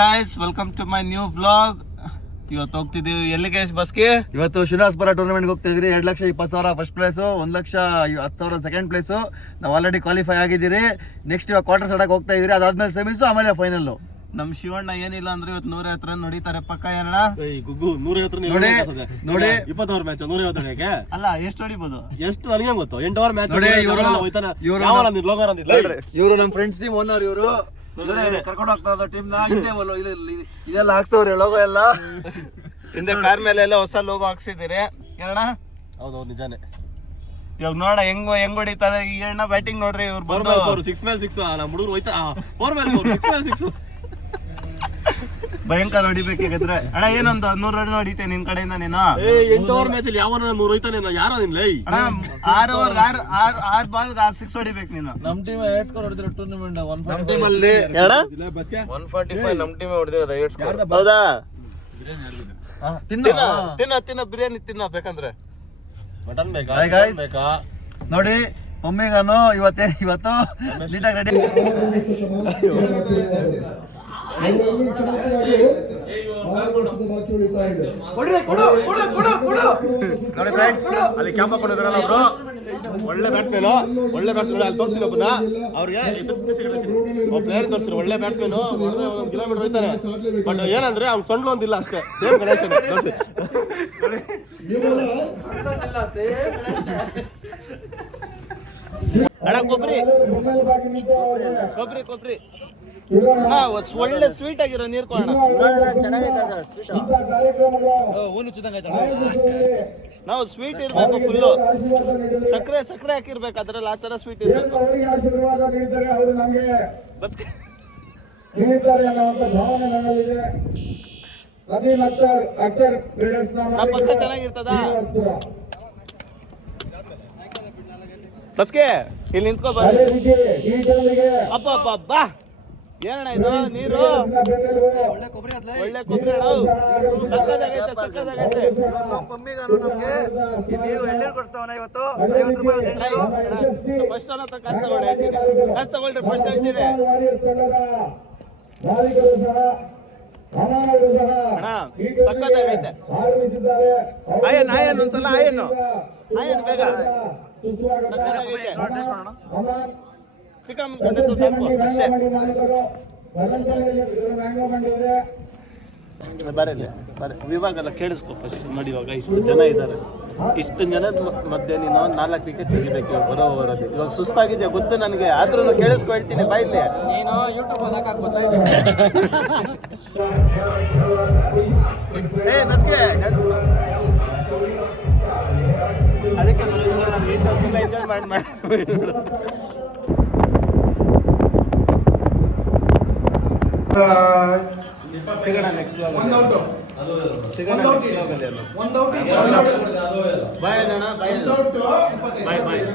Guys welcome to my new blog. ಇವತ್ತು ಹೋಗ್ತಿದ್ದೀವಿ ಎಲ್ಲಿಗೆ ಬಸ್ಗೆ? ಇವತ್ತು ಶ್ರೀನಿವಾಸಪುರ ಟೂರ್ನಮೆಂಟ್ ಹೋಗ್ತಾ ಇದ್ರಿ. 2,20,000 ಫಸ್ಟ್ ಪ್ಲೇಸ್, 1,10,000 ಸೆಕೆಂಡ್ ಪ್ಲೇಸ್. ನಾವು ಆಲ್ರೆಡಿ ಕ್ವಾಲಿಫೈ ಆಗಿದ್ದೀರಿ. ನೆಕ್ಸ್ಟ್ ಇವಾಗ ಕ್ವಾರ್ಟರ್ಸ್ ಆಡಕ್ಕೆ ಹೋಗ್ತಾ ಇದ್ರಿ. ಅದಾದ್ಮೇಲೆ ಸೆಮೀಸ್, ಆಮೇಲೆ ಫೈನಲ್. ನಮ್ ಶಿವಣ್ಣ ಏನಿಲ್ಲ ಅಂದ್ರೆ ಇವತ್ತು 150 ರನ್ ಹೊಡಿತಾರೆ ಪಕ್ಕ. ಏನಣ್ಣ ಗುಗ್ಗು 150 ನೋಡಿ 20 ಓವರ್ ಮ್ಯಾಚ್ 150 ಅಲ್ಲ ಎಷ್ಟು ಹೊಡಿಬೋದು? ಎಷ್ಟು ನನಗೆ ಗೊತ್ತು. 8 ಓವರ್ ಮ್ಯಾಚ್ ಇವರು ನಮ್ಮ ಫ್ರೆಂಡ್ಸ್ ಟೀಮ್ ಓನರ್. ಇವರು ಕರ್ಕೊಂಡು ಹೋಗ್ತಾ ಇದ್ದ ಟೀಮ್ ನ ಇದೆಲ್ಲ ಹಾಕ್ಸವ್ರೆ ಲೋಗೋ ಎಲ್ಲ. ಹಿಂದೆ ಕಾರ್ ಮೇಲೆ ಎಲ್ಲ ಹೊಸ ಲೋಗೋ ಹಾಕ್ಸಿದಿರಿ ಏನಣ್ಣ? ಹೌದೌದು ನಿಜಾನೇ. ಇವಾಗ ನೋಡ ಹೆಂಗ್ ಹೊಡಿತಾರೆ ಈ ಅಣ್ಣ. ಬ್ಯಾಟಿಂಗ್ ನೋಡ್ರಿ ಇವ್ರು 6 ಮೇಲೆ 6 ನಮ್ಮ ಹುಡುಗರು ಹೋಯ್ತಾ 4 ಮೇಲೆ 4 6 ಮೇಲೆ 6 ಭಯಂಕರ ಹೊಡಿಬೇಕಾಗಿದ್ರೆ. ಅಣ್ಣ ಏನೊಂದು 100 ರನ್ ಹೊಡಿತೆ ನಿನ್ ಕಡೆಯಿಂದ ನೀನು. 8 ಓವರ್ ಮ್ಯಾಚ್ ಅಲ್ಲಿ ಯಾವ 100 ಹೋಯ್ತಾನೆ ಯಾರೋ ನಿನ್ ಲೈ. ಅಣ್ಣ 6 ಓವರ್ 6 ಬಾಲ್ 6 ಹೊಡಿಬೇಕು ನೀನು. ನಮ್ ಟೀಮ್ 8 ಸ್ಕೋರ್ ಹೊಡೆದಿರೋ ಟೂರ್ನಮೆಂಟ್. ನಮ್ ಟೀಮ್ ಅಲ್ಲಿ 145 ನಮ್ ಟೀಮ್ ಹೊಡೆದಿರೋದು 8 ಸ್ಕೋರ್. ಹೌದಾ? ತಿನ್ನ ಬಿರಿಯಾನಿ ತಿನ್ನ ಬೇಕಂದ್ರೆ. ಮಟನ್ ಬೇಕಾ ಬೇಕಾ ನೋಡಿ ಮಮ್ಮಿಗಾನು ಇವತ್ತು ನೀಟಾಗಿ ರೆಡಿ. ನೋಡಿ ಫ್ರೆಂಡ್ಸ್, ಅಲ್ಲಿ ಕ್ಯಾಂಪ್ ಹಾಕೊಂಡಿದಾರಲ್ಲ ಒಬ್ರು ಒಳ್ಳೆ ಬ್ಯಾಟ್ಸ್ಮನ್. ಅಲ್ಲಿ ತೋರಿಸಿಲ್ಲ ಒಬ್ಬನ ಅವ್ರಿಗೆ ಪ್ಲೇಯರ್ ತೋರಿಸಿದ್ರು. ಒಳ್ಳೆ ಬ್ಯಾಟ್ಸ್ಮನ್, 1 ಕಿಲೋಮೀಟರ್ ಹೋಗ್ತಾರೆ. ಬಟ್ ಏನಂದ್ರೆ ಅವ್ನು ಸೊಂಡ್ಲು ಒಂದಿಲ್ಲ ಅಷ್ಟೇ. ಸೇಮ್ ಗಣೇಶನ್ ತೋರಿಸಿ. ಅಣ್ಣ ಕೊಬ್ಬರಿ ಒಳ್ಳೆ ಸ್ವೀಟ್ ಆಗಿರೋ ನೀರು ಕೊಡೋಣ. ನಾವು ಸ್ವೀಟ್ ಇರ್ಬೇಕು ಫುಲ್ಲು. ಸಕ್ಕರೆ ಹಾಕಿರ್ಬೇಕು ಅದ್ರಲ್ಲಿ. ಆ ತರ ಸ್ವೀಟ್ ಇರ್ಬೇಕು. ಪಕ್ಕ ಚೆನ್ನಾಗಿರ್ತದ. ಬಸ್ಗೆ ಇಲ್ಲಿ ನಿಂತ್ಕೋ ಬರ್ರಿ. ಅಪ್ಪ ಏನಣ್ಣ ಇದು ನೀರು? ಒಳ್ಳೆ ಕೊಬ್ಬರಿ ಅಣ್ಣ. ಸಕ್ಕದಾಗೈತೆ. ಮಮ್ಮಿಗಾನು ನಮ್ಗೆ ನೀವು ಎಳ್ನೀರು ಕೊಡಿಸ್ತಾವನ ಇವತ್ತು 50 ರೂಪಾಯಿ ಫಸ್ಟ್ ಅನ್ನೋ ಕಾಸು ತಗೊಂಡು ಹೇಳ್ತೀನಿ. ಕಾಸು ತಗೊಳ್ರಿ ಫಸ್ಟ್ ಹೇಳ್ತೀನಿ ಅಣ್ಣ. ಸಕ್ಕದಾಗೈತೆ. ಆಯನ್ ಒಂದ್ಸಲ ಆಯನ್ ಬೇಗ. ಚಿಕನ್ ಮುಂದ್ಕೊಂಡಿದ್ದು ಸಾಕು ಅಷ್ಟೇ. ಬರಲಿ ವಿಭಾಗ ಎಲ್ಲ ಕೇಳಿಸ್ಕೊ ಫಸ್ಟ್. ನೋಡಿ ಇವಾಗ ಇಷ್ಟು ಜನ ಇದ್ದಾರೆ. ಇಷ್ಟು ಜನದ ಮಧ್ಯೆ ನೀನು 4 ವಿಕೆಟ್ ತೆಗಿಬೇಕು ಇವಾಗ ಬರೋ ಓವರಲ್ಲಿ. ಇವಾಗ ಸುಸ್ತಾಗಿದೆಯಾ ಗೊತ್ತು ನನಗೆ, ಆದ್ರೂ ಕೇಳಿಸ್ಕೊ ಹೇಳ್ತೀನಿ ಬಾಯಿಲಿ. ನೀನು ಯೂಟ್ಯೂಬ್ ಗೊತ್ತಾಯ್ತು. ಬಸ್ಗೆ ಅದಕ್ಕೆ ಎಂಜಾಯ್ ಮಾಡಿ ಸಿಗೋಣ ನೆಕ್ಸ್ಟ್ ಬಾಯ್ ಅಣ್ಣ ಬಾಯ್.